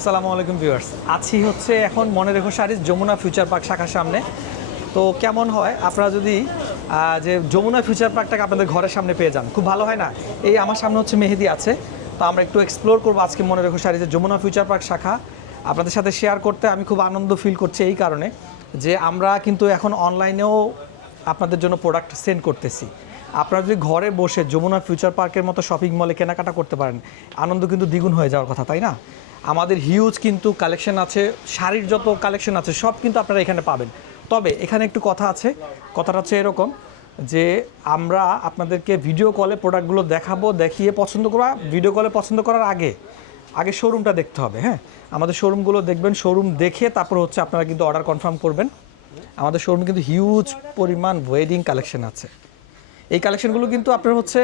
আসসালামু আলাইকুম ভিউয়ার্স, আছি হচ্ছে এখন মনে রেখো শাড়ির যমুনা ফিউচার পার্ক শাখার সামনে। তো কেমন হয় আপনারা যদি যে যমুনা ফিউচার পার্কটাকে আপনাদের ঘরের সামনে পেয়ে যান, খুব ভালো হয় না? এই আমার সামনে হচ্ছে মেহেদি আছে, তো আমরা একটু এক্সপ্লোর করবো আজকে মনে রেখো শাড়ি যে যমুনা ফিউচার পার্ক শাখা আপনাদের সাথে শেয়ার করতে আমি খুব আনন্দ ফিল করছি এই কারণে যে আমরা কিন্তু এখন অনলাইনেও আপনাদের জন্য প্রোডাক্ট সেন্ড করতেছি। আপনারা যদি ঘরে বসে যমুনা ফিউচার পার্কের মতো শপিং মলে কেনাকাটা করতে পারেন, আনন্দ কিন্তু দ্বিগুণ হয়ে যাওয়ার কথা, তাই না? আমাদের হিউজ কিন্তু কালেকশন আছে, শাড়ির যত কালেকশন আছে সব কিন্তু আপনারা এখানে পাবেন। তবে এখানে একটু কথা আছে, কথাটা হচ্ছে এরকম যে আমরা আপনাদেরকে ভিডিও কলে প্রোডাক্টগুলো দেখাবো, দেখিয়ে পছন্দ করা, ভিডিও কলে পছন্দ করার আগে শোরুমটা দেখতে হবে। হ্যাঁ, আমাদের শোরুমগুলো দেখবেন, শোরুম দেখে তারপর হচ্ছে আপনারা কিন্তু অর্ডার কনফার্ম করবেন। আমাদের শোরুমে কিন্তু হিউজ পরিমাণ ওয়েডিং কালেকশন আছে। এই কালেকশনগুলো কিন্তু আপনারা হচ্ছে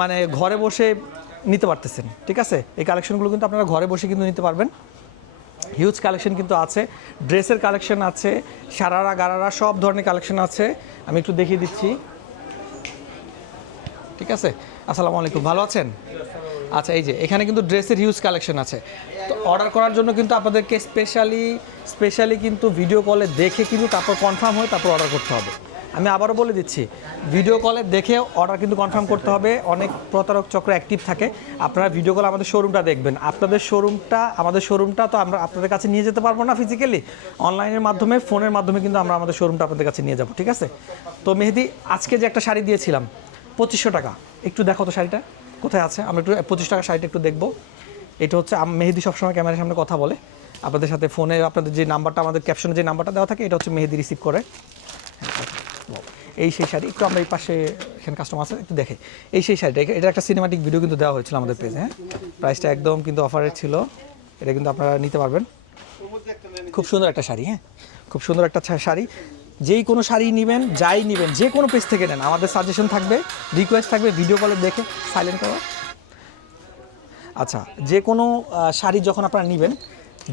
মানে ঘরে বসে নিতে পারতেছেন, ঠিক আছে? এই কালেকশনগুলো কিন্তু আপনারা ঘরে বসে কিন্তু নিতে পারবেন। হিউজ কালেকশন কিন্তু আছে, ড্রেসের কালেকশন আছে, সারারা গারারা সব ধরনের কালেকশন আছে। আমি একটু দেখিয়ে দিচ্ছি, ঠিক আছে? আসসালামু আলাইকুম, ভালো আছেন? আচ্ছা, এই যে এখানে কিন্তু ড্রেসের হিউজ কালেকশন আছে। তো অর্ডার করার জন্য কিন্তু আপনাদেরকে স্পেশালি কিন্তু ভিডিও কলে দেখে কিন্তু তারপর কনফার্ম হয়ে তারপর অর্ডার করতে হবে। আমি আবারও বলে দিচ্ছি, ভিডিও কলে দেখে অর্ডার কিন্তু কনফার্ম করতে হবে। অনেক প্রতারক চক্র অ্যাক্টিভ থাকে। আপনারা ভিডিও কলে আমাদের শোরুমটা দেখবেন। আমাদের শোরুমটা তো আমরা আপনাদের কাছে নিয়ে যেতে পারবো না ফিজিক্যালি, অনলাইনের মাধ্যমে, ফোনের মাধ্যমে কিন্তু আমরা আমাদের শোরুমটা আপনাদের কাছে নিয়ে যাবো, ঠিক আছে? তো মেহেদি, আজকে যে একটা শাড়ি দিয়েছিলাম 2500 টাকা, একটু দেখো তো শাড়িটা কোথায় আছে। আমরা একটু 25 টাকা শাড়িটা একটু দেখবো। এটা হচ্ছে মেহেদি সবসময় ক্যামেরার সামনে কথা বলে আপনাদের সাথে ফোনে, আপনাদের যে নাম্বারটা, আমাদের ক্যাপশনে যে নাম্বারটা দেওয়া থাকে, এটা হচ্ছে মেহেদি রিসিভ করে। এই সেই শাড়ি, একটু আমরা এই পাশে এখানে কাস্টমার আছে, একটু দেখে। এই সেই শাড়িটা, এটা একটা সিনেমাটিক ভিডিও কিন্তু দেওয়া হয়েছিল আমাদের পেজে। হ্যাঁ, প্রাইসটা একদম কিন্তু অফারের ছিল, এটা কিন্তু আপনারা নিতে পারবেন। খুব সুন্দর একটা শাড়ি, হ্যাঁ, খুব সুন্দর একটা শাড়ি। যেই কোনো শাড়ি নেবেন, যাই নেবেন, যে কোনো পেজ থেকে নেন, আমাদের সাজেশন থাকবে, রিকোয়েস্ট থাকবে ভিডিও কলে দেখে সাইলেন্ট করো। আচ্ছা, যে কোনো শাড়ি যখন আপনারা নেবেন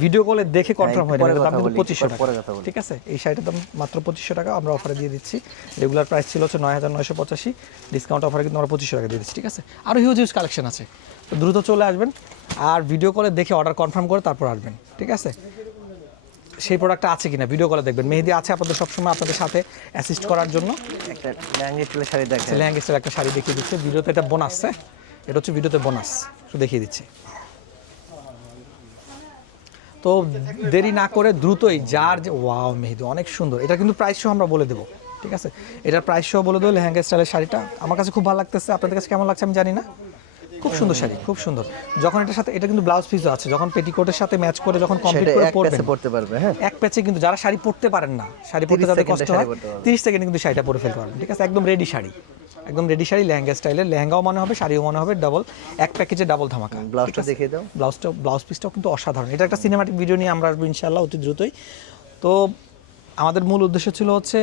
ভিডিও কলে দেখে কনফার্ম হয়ে যাবে। দাম কিন্তু 2500 টাকা, ঠিক আছে? এই শাড়িটার দাম মাত্র 2500 টাকা, আমরা অফারে দিয়ে দিচ্ছি। রেগুলার প্রাইস ছিল হচ্ছে 9985, ডিসকাউন্ট অফারে কিন্তু আমরা 2500 টাকা দিয়ে দিচ্ছি, ঠিক আছে? আরও হিউজ কালেকশন আছে, তো দ্রুত চলে আসবেন আর ভিডিও কলে দেখে অর্ডার কনফার্ম করে তারপর আসবেন, ঠিক আছে? সেই প্রোডাক্টটা আছে কিনা ভিডিও কলে দেখবেন। মেহেদি আছে আপনাদের সবসময় আপনাদের সাথে অ্যাসিস্ট করার জন্য। একটা লেহেঙ্গা স্টাইলের শাড়ি দেখেন, লেহেঙ্গা স্টাইলের একটা শাড়ি দেখিয়ে দিচ্ছে ভিডিওতে, এটা বোনাস। এটা হচ্ছে ভিডিওতে বোনাস, একটু দেখিয়ে দিচ্ছি। তো দেরি না করে দ্রুতই যার যে, ওয়াও মেহেদি অনেক সুন্দর, এটা কিন্তু প্রাইস সহ আমরা বলে দেবো, ঠিক আছে? এটার প্রাইস সহ বলে দেবো। লেহেঙ্গা স্টাইলের শাড়িটা আমার কাছে খুব ভালো লাগতেছে, আপনাদের কাছে কেমন লাগছে আমি জানি না। খুব সুন্দর শাড়ি, খুব সুন্দর। যখন এটার সাথে, এটা কিন্তু ব্লাউজ পিসও আছে, যখন পেটিকোটের সাথে ম্যাচ করে যখন কমপ্লিট করে পড়তে পারবে। হ্যাঁ, এক প্যাচে কিন্তু যারা শাড়ি পরতে পারেন না, শাড়ি পরতে যাদের কষ্ট হয়, 30 সেকেন্ডে কিন্তু শাড়িটা পরে ফেলতে পারবেন, ঠিক আছে? একদম রেডি শাড়ি, একদম রেডি শাড়ি, লেহেঙ্গা স্টাইলের। লেহেঙ্গাও মনে হবে, শাড়িও মনে হবে, ডাবল এক প্যাকেজে ডাবল ধামাকা। ব্লাউজটা দেখিয়ে দাও। ব্লাউজ পিসটাও কিন্তু অসাধারণ। এটা একটা সিনেমাটিক ভিডিও নিয়ে আমরা আসবো ইনশাআল্লাহ অতি দ্রুতই। তো আমাদের মূল উদ্দেশ্য ছিল হচ্ছে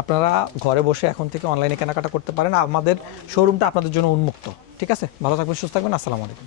আপনারা ঘরে বসে এখন থেকে অনলাইনে কেনাকাটা করতে পারেন। আমাদের শোরুমটা আপনাদের জন্য উন্মুক্ত, ঠিক আছে? ভালো থাকবেন, সুস্থ থাকবেন, আসসালামু আলাইকুম।